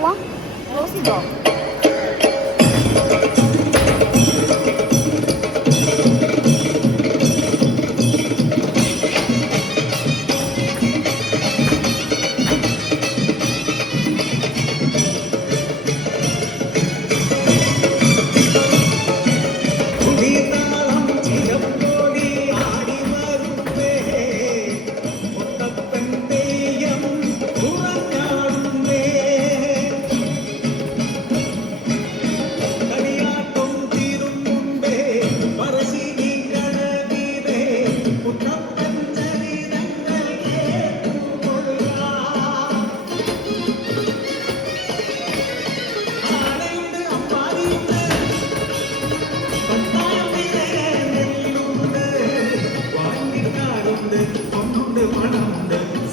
പോവാം. ക്ലോസ് ചെയ്തോ?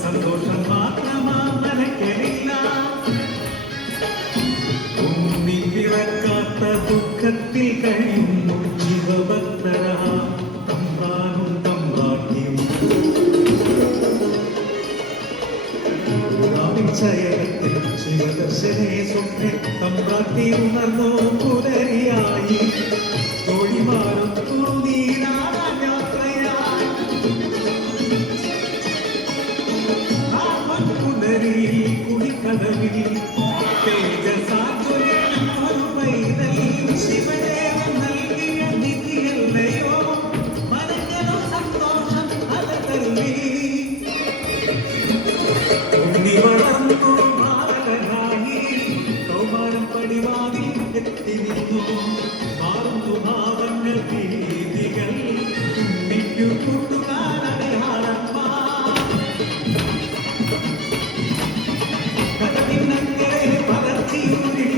സന്തോഷം മാത്രമാ മനക്കെനില്ല, പിറക്കാത്ത ദുഃഖത്തിൽ കഴിയുന്നു ജീവഭക്തരാ തമ്പ്രാനും തമ്പ്രാട്ടിയും. ചയനത്തിൽ ശിവദർശനെ സ്വപ്നെ തമ്പ്രാട്ടി ഉണർന്നോ പുലരിയായി. തോഴിമാരും തുറന്നീരാടാൻ യാത്രയായി പുലരിയിൽ കുടിക്കടവിൽ തേജസാചൊല്ലിയൊരു പൈതൽ ശിവദേവൻ നൽകിയ നിധിയല്ലയോ മനക്കനോ സന്തോഷം അലതല്ലി. ഉണ്ണി വളർന്നു ബാലനായി കൗമാരം പടിവാതിൽ എത്തി നിന്നു. മാറുന്നു ഭാവങ്ങൾ ഭീതികൾ ഉണ്ണിക്കു കൂട്ടുകാരടയാളന്മാർ. കടവിനക്കരെ പകർച്ചിയൂരി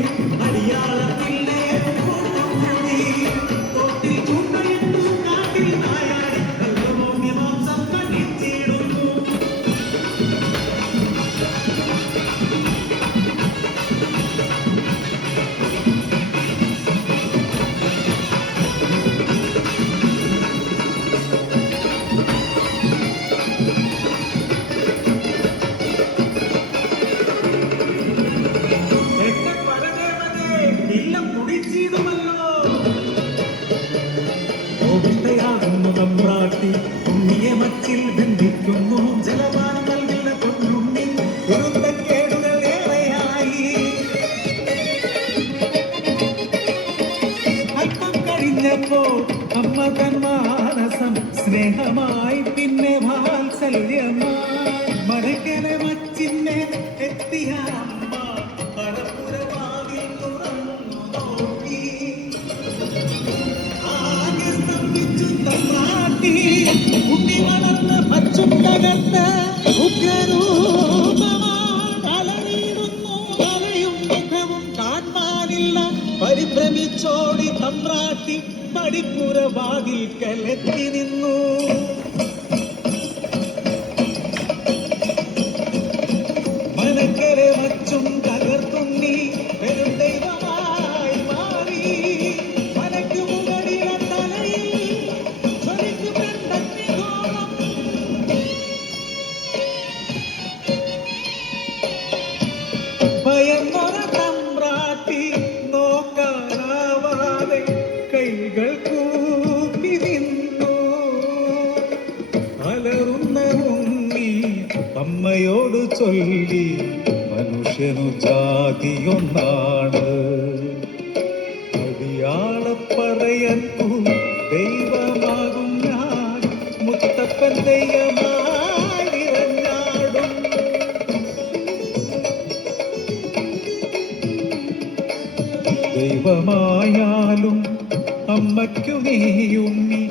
അടിയാളത്തില്ലേ കൂട്ടം കൂടി. തോട്ടിൽ ചൂണ്ടയിട്ടു കാട്ടിൽ നായാടി നല്ല മോഹ്യമാംസം കണിച്ചിടുന്നു. തമ്പ്രാട്ടി ഉണ്ണിയെ മച്ചിൽ ബന്ധിക്കുന്നു. ജലപാനം നൽകുന്ന പൊന്നുണ്ണി കുരുത്തക്കേടുകൾ ഏറെയായി. അല്പം കഴിഞ്ഞപ്പോൾ അമ്മ തൻ മാനസം സ്നേഹമായി പിന്നെ വാത്സല്യമായി. മനക്കനെ മച്ചിന്നെ എത്തിയ അമ്മ പരപ്പുരവാതിൽ തുറന്നു നോക്കി. ഉണ്ണി വളർന്ന് പച്ചും തകർത്ത് ഉഗ്രരൂപമാലറിയിടുന്നു. തലയും മുഖവും കാണാനില്ല. പരിഭ്രമിച്ചോടി തമ്പ്രാട്ടി പടിപ്പുര വാതിൽക്കലെത്തി നിന്നു. മനക്കരെ വച്ചും തകർത്തുണ്ണി പെരും ദൈവമായി മാറി. മനക്കു മുകളിലെ തലയിൽ ഭയന്നൊര തമ്പ്രാട്ടി നോക്കാനാവാതെ കൈകൾ കൂപ്പി നിന്നു. അലറുന്ന ഉണ്ണി അമ്മയോട് ചൊല്ലി മനുഷ്യനു ജാതിയൊന്നാണ്. അടിയാളപ്പറയത്തു ദൈവമാകും ഞാൻ മുത്തപ്പൻ ദൈവമായി ഇറങ്ങാടും. ദൈവമായാലും അമ്മയ്ക്കു നീ ഉണ്ണി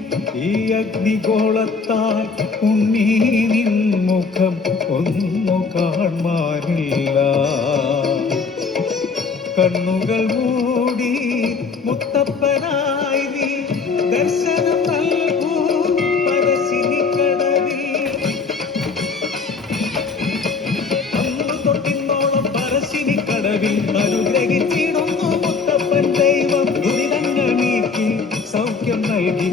ഈ അഗ്നിഗോളത്താൽ ഉണ്ണി നിൻ മുഖം ഒന്നു കാണാനില്ല. കണ്ണുകൾ മൂടി മുത്തപ്പനായി നീ ദർശനം നൽകൂ പരശിനിക്കടവിൽ. അന്നു തൊട്ടിന്നോളം പരശിനിക്കടവിൽ അനുഗ്രഹിച്ചിടുന്നു മുത്തപ്പൻ ദൈവം. ദുരിതങ്ങൾ നീക്കി സൗഖ്യം നൽകി